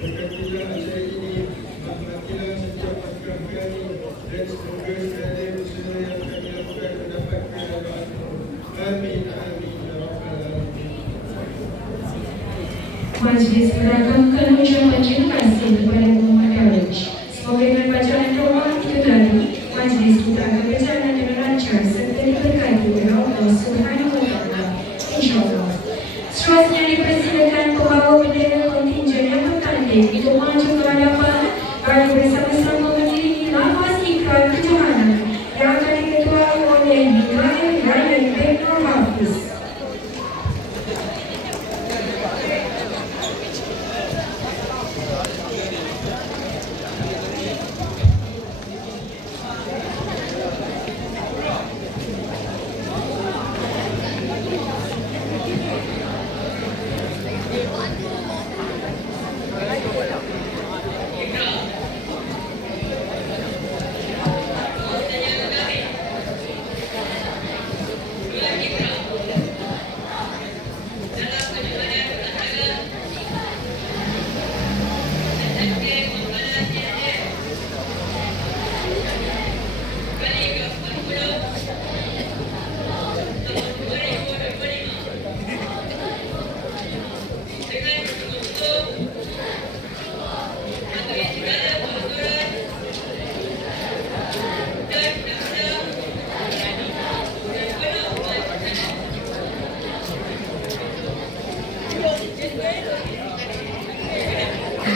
berkatilah acara ini, rahmatilah setiap pasukan kami, dan semoga segala usaha yang kami lakukan mendapat keridaan-Mu. Amin, amin, ya rabbal alamin. Majlis merakamkan ucapan terima kasih kepada Muhammad Darwich. Semoga dengan bacaan doa itu tadi, majlis kita akan berjalan dengan lancar serta diberkati oleh Allah Subhanahu wa Ta'ala. InsyaAllah. Seterusnya dipersilakan pembawa bendera kontingen yang bertanding untuk maju ke hadapan bagi bersama-sama mengiringi lafaz ikrar kejohanan yang akan diketuai oleh Mikael Ryan Beknur Hafiz.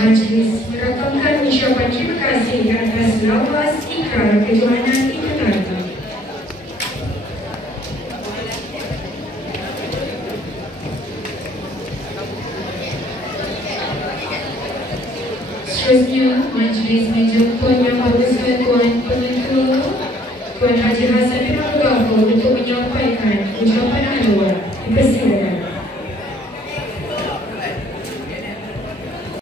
Majlis merakamkan ucapan terima kasih atas lafaz ikrar kejohanan itu tadi. Seterusnya, majlis menjemput yang berhormat Tuan Pengetua Tuan Haji Hassan bin Abdul Ghafur untuk menyampaikan ucapan awal. Dipersilakan.